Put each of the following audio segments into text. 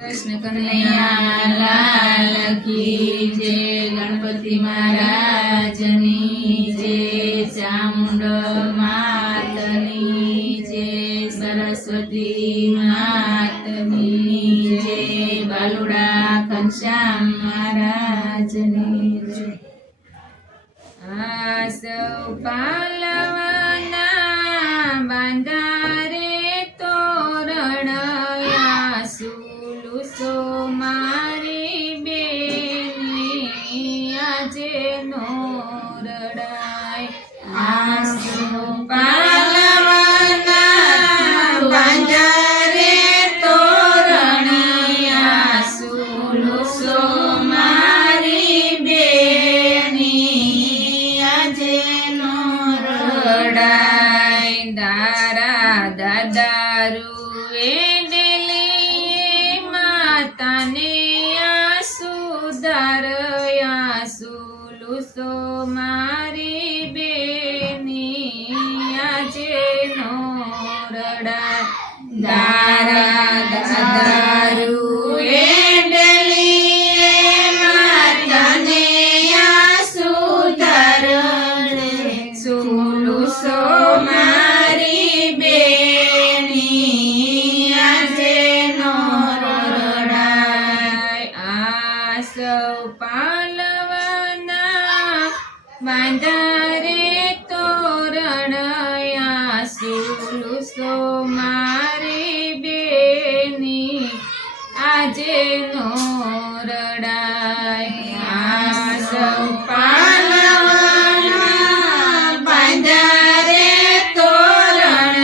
कृष्ण कन्हैया लाल की जय। गणपति महाराजनी जय। चामुंड मातनी जय। सरस्वती मातनी जय। बालुड़ा घनश्याम महाराजनी जय। आसौ पालवाना बांधारे तोरण सुलुसो मारी बेनी आजे नो रडाय। आसौ पालवाना बांधारे तोरण सुलुसो मारी बेनी आजे नो रडाय। दारा दादारू सुलुसो मारी बेनी आजे नो रडाय। दारा दादारू माताने सुधार सुलुसो मारी बेनी आजे नो रडाय। आसौ पालवाना बांधारे तोरण सुलुसो मारी बेनी आजे नो रडाय। आसौ पालवाना बांधारे तोरण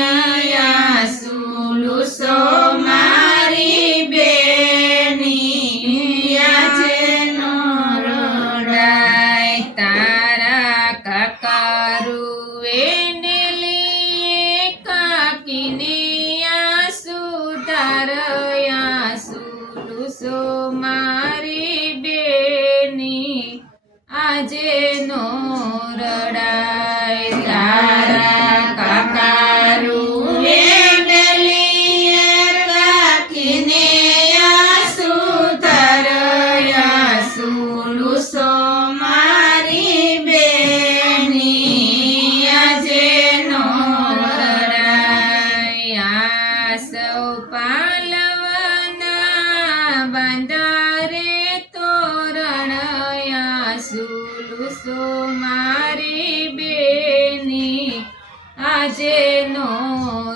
सुलुसो मारी बेनी आजे नो रडाय। तारा काकारू काकीने सुधार सुलुसो मारी बेनी आजे नो रडाय। तारा काकारू काकीने सुधार सुलुसो मारी बेनी आजे नो रडाय। आसौ पालवाना बांधारे तोरण सुलुसो मारी बेनी आजे नो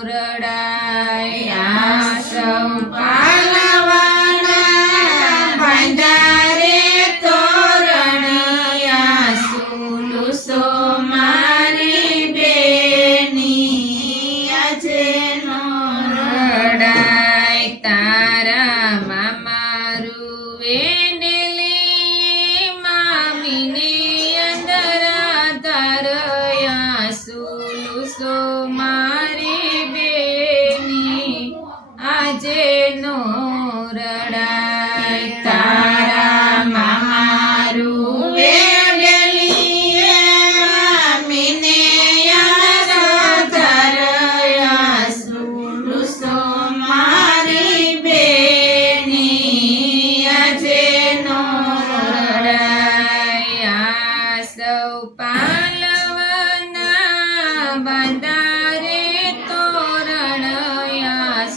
रडाय। आसौ पालवाना बांधारे तोरण सुलुसो मारी बेनी आजे नो रडाय। तारा मामारू मामीने अंदरा तारया सुलुसो मारी बेनी आजे नो रडाय। तारा मामारू मामीने अंदरा तारया सुलुसो मारी बेनी आजे नो रडाय। आसौ पालवाना बांधारे तोरण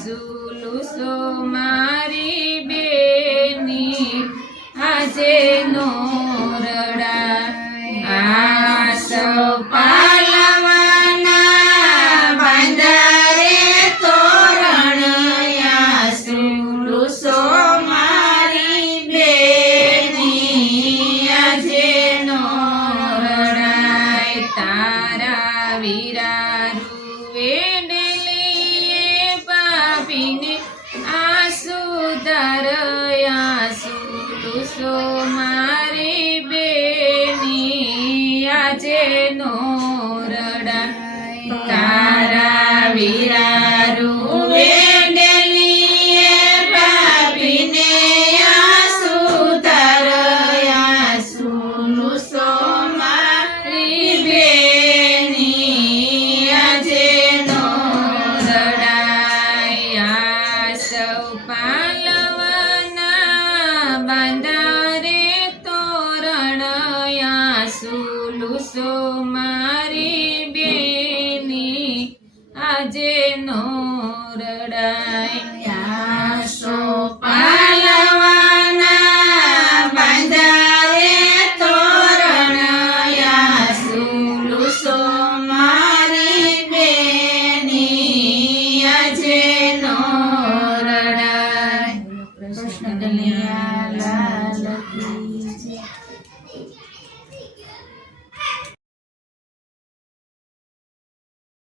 सुलुसो मारी बेनी आजे नो रडाय। आसौ पालवाना बांधारे तोरण सुलुसो मारी बेनी आजे नो रडाय। तारा वीरारू पापीने सुधार सुलुसो આજે નો રડાય યાસો પાલવાના બાંધારે તોરણ યાસુ લૂસો મારી બેની આજે નો રડાય. કૃષ્ણ કનૈયા લાલ કી